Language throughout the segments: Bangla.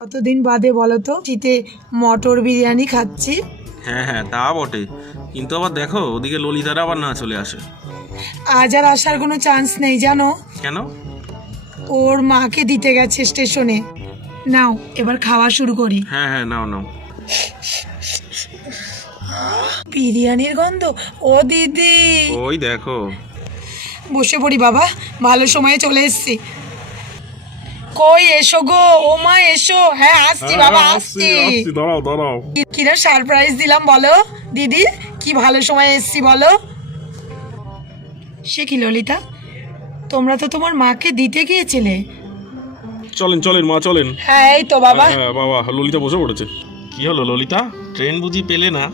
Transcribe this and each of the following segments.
কতদিন বাদে বলো তো? শীতে মটর বিরিয়ানি খাচ্ছি। হ্যাঁ হ্যাঁ তা বটে। কিন্তু আবার দেখো ওদিকে ললিতারা আবার না চলে আসে। আজ আর আসার কোনো চান্স নেই জানো? কেন? ওর মাকে দিতে গেছে স্টেশনে। নাও এবার খাওয়া শুরু করি। হ্যাঁ হ্যাঁ নাও নাও। বিরিয়ানির গন্ধ? ও দিদি! ওই দেখো। বসে পড়ি বাবা ভালো সময়ে চলে এসেছি। কই এসো গো? ও মা এসো। হ্যাঁ আসছি বাবা আসছি। দাঁড়াও দাঁড়াও। কি- কিরা সারপ্রাইজ দিলাম বলো দিদি। কি ভালো সময় এসছি বলো। সে কি ললিতা? তোমরা তো তোমার মাকে দিতে গিয়েছিলে। চলেন চলেন মা চলেন। হ্যাঁ এই তো বাবা। হ্যাঁ বাবা ললিতা বসে পড়েছে। কি হলো ললিতা? ট্রেন বুঝি পেলে না?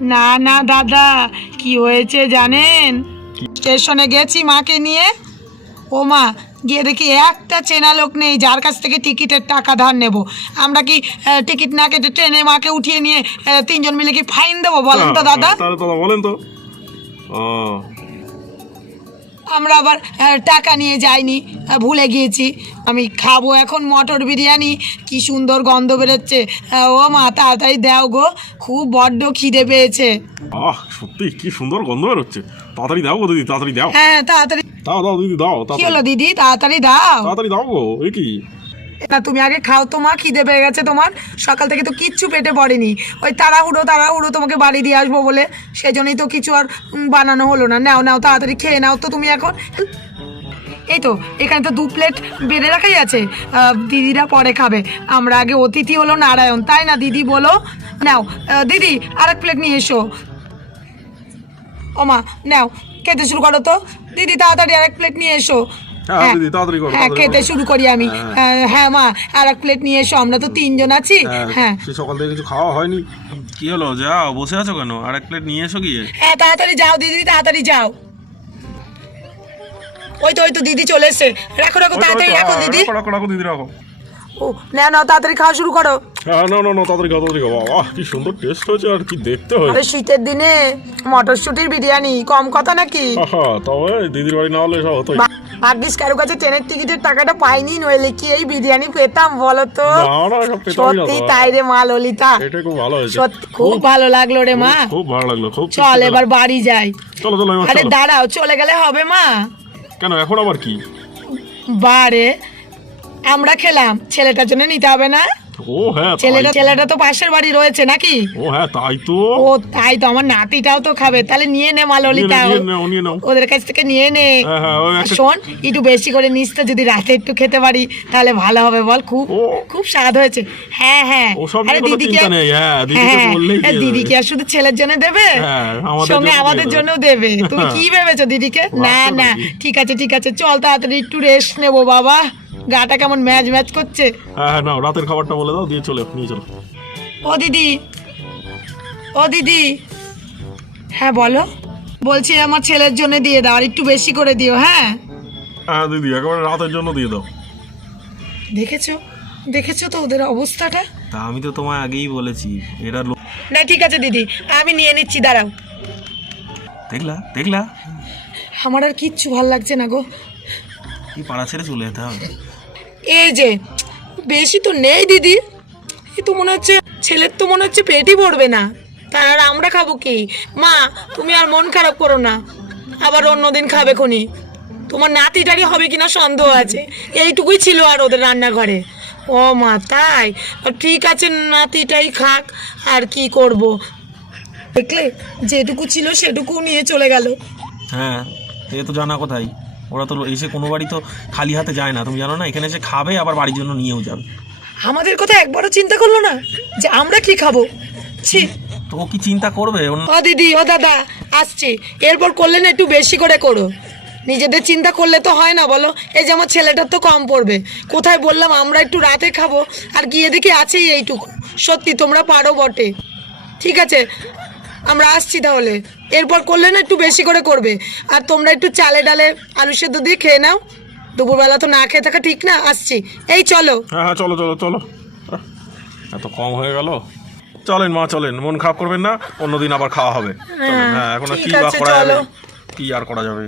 না না দাদা কি হয়েছে জানেন? স্টেশনে গেছি মাকে নিয়ে। ও মা গিয়ে দেখি একটা চেনা লোক নেই যার কাছ থেকে টিকিটের টাকা ধার নেব। আমরা কি টিকিট না কেটে ট্রেনে মাকে উঠিয়ে নিয়ে তিনজন মিলে কি ফাইন দেবো? বলেন তো দাদা। বলেন তো। আমরা আবার টাকা নিয়ে যাইনি ভুলে গিয়েছি। আমি খাব এখন মটর বিরিয়ানি কি সুন্দর গন্ধ বেরোচ্ছে। ও মা তাড়াতাড়ি দাও গো খুব বড্ড খিদে পেয়েছে। আহ সত্যি কি সুন্দর গন্ধ বেরোচ্ছে। তাড়াতাড়ি দাও গো দিদি তাড়াতাড়ি দাও। হ্যাঁ তাড়াতাড়ি। দাও দাও দিদি দাও কি হলো দিদি তাড়াতাড়ি দাও। তাড়াতাড়ি দাও গো এই কি? না, তুমি আগে খাও তো, মা, খিদে পেয়ে গেছে তোমার। সকাল থেকে তো কিচ্ছু পেটে পড়েনি। ওই তাড়াহুড়ো তাড়াহুড়ো তোমাকে বাড়ি দিয়ে আসব বলে। সেই জন্যই তো কিছু আর বানানো হলো না। নাও নাও, তাড়াতাড়ি খেয়ে নাও তো তুমি এখন। এই তো, এখানে তো দু প্লেট বেড়ে রাখাই আছে। দিদিরা পরে খাবে। আমরা আগে অতিথি হলো নারায়ণ, তাই না দিদি বলো? নাও দিদি, আরেক প্লেট নিয়ে এসো। ওমা নাও, খেতে শুরু করো তো। দিদি, তাড়াতাড়ি আরেক প্লেট নিয়ে এসো। হ্যাঁ, দিদি, তাড়াতাড়ি করো, হ্যাঁ খেতে শুরু করি আমি। হ্যাঁ। মা আর এক প্লেট নিয়ে এসো আমরা তো তিনজন আছি। হ্যাঁ সে সকাল থেকে কিছু খাওয়া হয়নি। কি হলো? যাও বসে আছো কেন? আর এক প্লেট নিয়ে এসো গিয়ে। হ্যাঁ তাড়াতাড়ি যাও দিদি তাড়াতাড়ি যাও। ওই তো ওই তো দিদি চলে এসে রাখো রাখো তাড়াতাড়ি রাখো দিদি। রাখো রাখো রাখো দিদি রাখো। ও না না তাড়াতাড়ি খাওয়া শুরু করো। হ্যাঁ না না না তাড়াতাড়ি খাও তাড়াতাড়ি খাও। বাহ কি সুন্দর টেস্ট হয়েছে আর কি দেখতে হয়। আরে শীতের দিনে মটরশুটির বিরিয়ানি কম কথা নাকি? তবে দিদির বাড়ি না হলে সব হতোই। ভাগ্যিস কারও কাছে ট্রেনের টিকিটের টাকাটা পাইনি নইলে কি এই বিরিয়ানি পেতাম বলো তো? সত্যি তাই রে মা ললিতা। খুব ভালো সত্যি খুব ভালো লাগল রে মা। খুব ভালো লাগল চল এবার বাড়ি যাই। চলো চলো আরে দাঁড়াও চলে গেলে হবে মা। কেন এখন আবার কি? বারে আমরা খেলাম ছেলেটার জন্য নিতে হবে না? ও হ্যাঁ ছেলেটা ছেলেটা তো পাশের বাড়ি রয়েছে নাকি? ও হ্যাঁ তাই তো। ও তাই তো আমার নাতিটাও তো খাবে। তাহলে নিয়ে নে মা ললিতা। ওদের কাছ থেকে নিয়ে নে। হ্যাঁ হ্যাঁ শোন একটু বেশি করে নিস তো যদি রাতে একটু খেতে পারি তাহলে ভালো হবে বল। খুব খুব স্বাদ হয়েছে। হ্যাঁ হ্যাঁ। আরে দিদিকে হ্যাঁ, দিদিকে হ্যাঁ, বললেই হ্যাঁ, দিয়ে দিদি দেবে। কি আর শুধু ছেলের জন্য দেবে? আমাদের সঙ্গে আমাদের দিয়ে জন্য দেবে। তুমি কি ভেবেছো দিদিকে? না না। ঠিক আছে ঠিক আছে। চল তাড়াতাড়ি একটু রেস্ট নেব বাবা। গাটা কেমন ম্যাচ ম্যাচ করছে? হ্যাঁ হ্যাঁ নাও রাতের খাবারটা বলে দাও দিয়ে চলে নিয়ে চলো। ও দিদি ও দিদি। হ্যাঁ বলো। বলছি আমার ছেলের জন্য দিয়ে দাও আর একটু বেশি করে দিও হ্যাঁ? হ্যাঁ দিদি একেবারে রাতের জন্য দিয়ে দাও। দেখেছ? দেখেছ তো ওদের অবস্থাটা? তা আমি তো তোমায় আগেই বলেছি এরা লোক না ঠিক আছে দিদি আমি নিয়ে নিচ্ছি দাঁড়াও। দেখলা দেখলা। আমার আর কিচ্ছু ভালো লাগছে না গো। এই পাড়া ছেড়ে চলে যেতে হবে? এই যে বেশি তো নেই দিদি। এই তো মনে হচ্ছে ছেলের তো মনে হচ্ছে পেটই ভরবে না। তার আর আমরা খাব কি? মা তুমি আর মন খারাপ করো না। আবার অন্যদিন খাবে খনি। তোমার নাতিটারই হবে কিনা সন্দেহ আছে। এইটুকুই ছিল আর ওদের রান্নাঘরে। ও মা তাই? ঠিক আছে নাতিটাই খাক আর কি করব? দেখলে যেটুকু ছিল সেটুকু নিয়ে চলে গেল। হ্যাঁ এ তো জানা কোথায় ওরা তো এসে কোনো বাড়ি তো খালি হাতে যায় না তুমি জানো না? এখানে এসে খাবে আবার বাড়ির জন্য নিয়েও যাবে। আমাদের কথা একবারও চিন্তা করল না যে আমরা কি খাব? ছি। তো ও কি চিন্তা করবে? ও দিদি ও দাদা আসছি। এরপর করলে না একটু বেশি করে করো। নিজেদের চিন্তা করলে তো হয় না বলো? এই যে আমার ছেলেটার তো কম পড়বে। কোথায় বললাম আমরা একটু রাতে খাব আর গিয়ে দেখি আছেই এইটুকু। সত্যি তোমরা পারো বটে। ঠিক আছে আমরা আসছি তাহলে। এরপর করলে না একটু বেশি করে করবে। আর তোমরা একটু চালে ডালে আলু সেদ্ধ দিয়ে খেয়ে নাও। দুপুরবেলা তো না খেয়ে থাকা ঠিক না আসছি। এই চলো। হ্যাঁ হ্যাঁ চলো চলো চলো। এত কম হয়ে গেল। চলেন মা চলেন। মন খারাপ করবেন না অন্যদিন আবার খাওয়া হবে। হ্যাঁ এখন কি করা যাবে? কি আর করা যাবে?